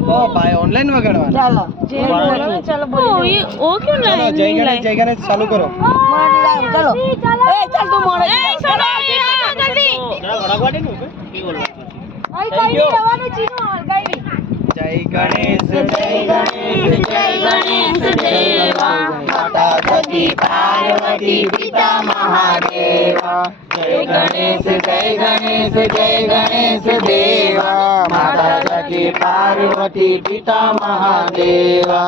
ओ भाई ऑनलाइन वगड़वा चलो चलो बोलो ये ओ क्यों चलो जय गणेश चालू करो चलो ए चल तू मोड़ ए चलो जल्दी थैंक यू जय गणेश देवा माता सती पार्वती पिता महादेवा जय गणेश देवा माता सती पार्वती पिता महादेवा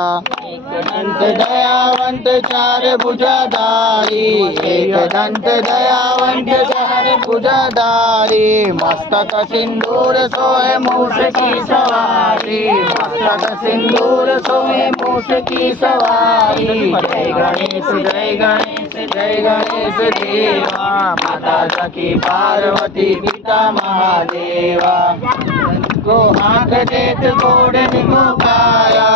एक दंत दयावंत चार भुजाधारी एक दंत दयावंत चार भुजाधारी मस्तक सिंदूर सोए मूस की सवारी मस्तक सिंदूर सोए मूस की सवारी जय गणेश देवा माता सखी पार्वती पिता महादेवा को आंख देत घोड़न को काया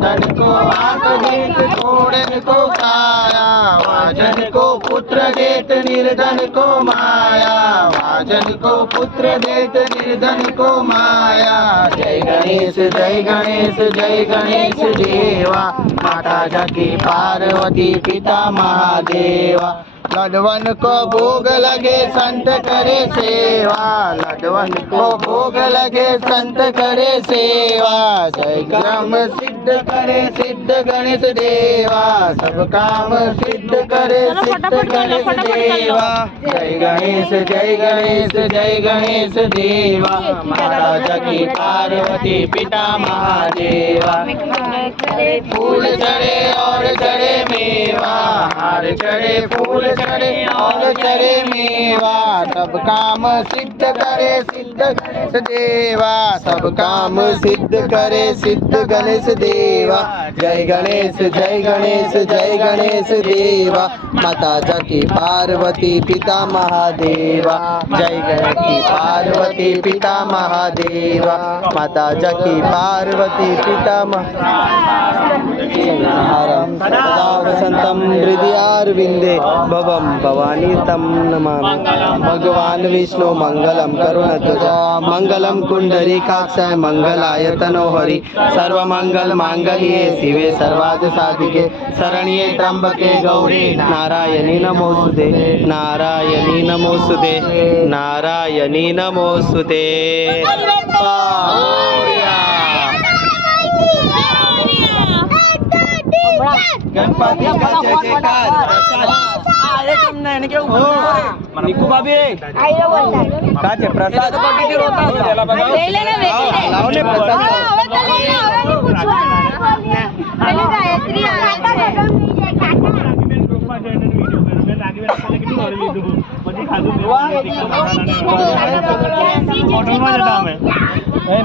धन को आंख देत घोड़न को काया वाजन को पुत्र देत निर्धन को माया वाजन को पुत्र देत निर्धन को माया जय गणेश देवा माता सखी पार्वती पिता महादेवा लडवन को भोग लगे संत करे सेवा लडवन को भोग लगे संत करे सेवा जय ग्राम सिद्ध करे सिद्ध गणेश देवा सब काम सिद्ध करे सिद्ध गणेश देवा जय गणेश देवा माता सखी पार्वती पिता महादेवा फूल चढ़े और चढ़े मेवा हार चढ़े फूल चढ़े और चढ़े मेवा सब काम सिद्ध करे सिद्ध गणेश देवा सब काम सिद्ध करे सिद्ध गणेश देवा जय गणेश देवा माता सखी पार्वती पिता महादेवा जय गणेश पार्वती पिता महादेवा माता सखी पार्वती पिता सदा वसंतम हृदयारविंदे भवम भवानी तम नमामि भगवान विष्णु मंगलम करुणध्वज मंगलम कुंडलीकाक्षाय मंगलाय तनोहरि सर्वमंगल मांगल्ये शिवे सर्वार्थ साधिके शरण्ये त्र्यंबके गौरी नारायणी नमोस्तुते नारायणी नमोस्तुते नारायणी नमोस्तुते गणपति का जय जयकार अरे तुमने ने क्या निकू भाभी का जे प्रसाद किती रोता त्याला बघा ले ले लावले प्रसाद पहले गायत्री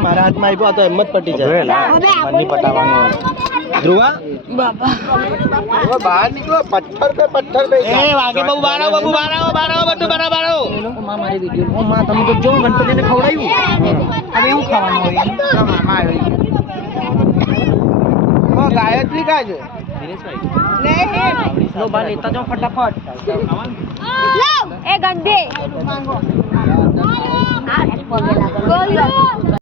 મારા હાથમાં આપ્યો તો હિંમત પટી જાય મની પટાવવાનો ધ્રુવા बाबा वो बाहर निकलो पत्थर पे ए आगे बाबू बारो बट्टू बारो मां मारी वीडियो ओ मां તમે તો જો ગણપતિને ખવડાયું હવે હું ખાવાનું હોય મામા આવી ઓ ગાયત્રી કા છે લે લો બા લેતા જાઓ फटाफट लो ए गंदे मांगो आ पगे लागो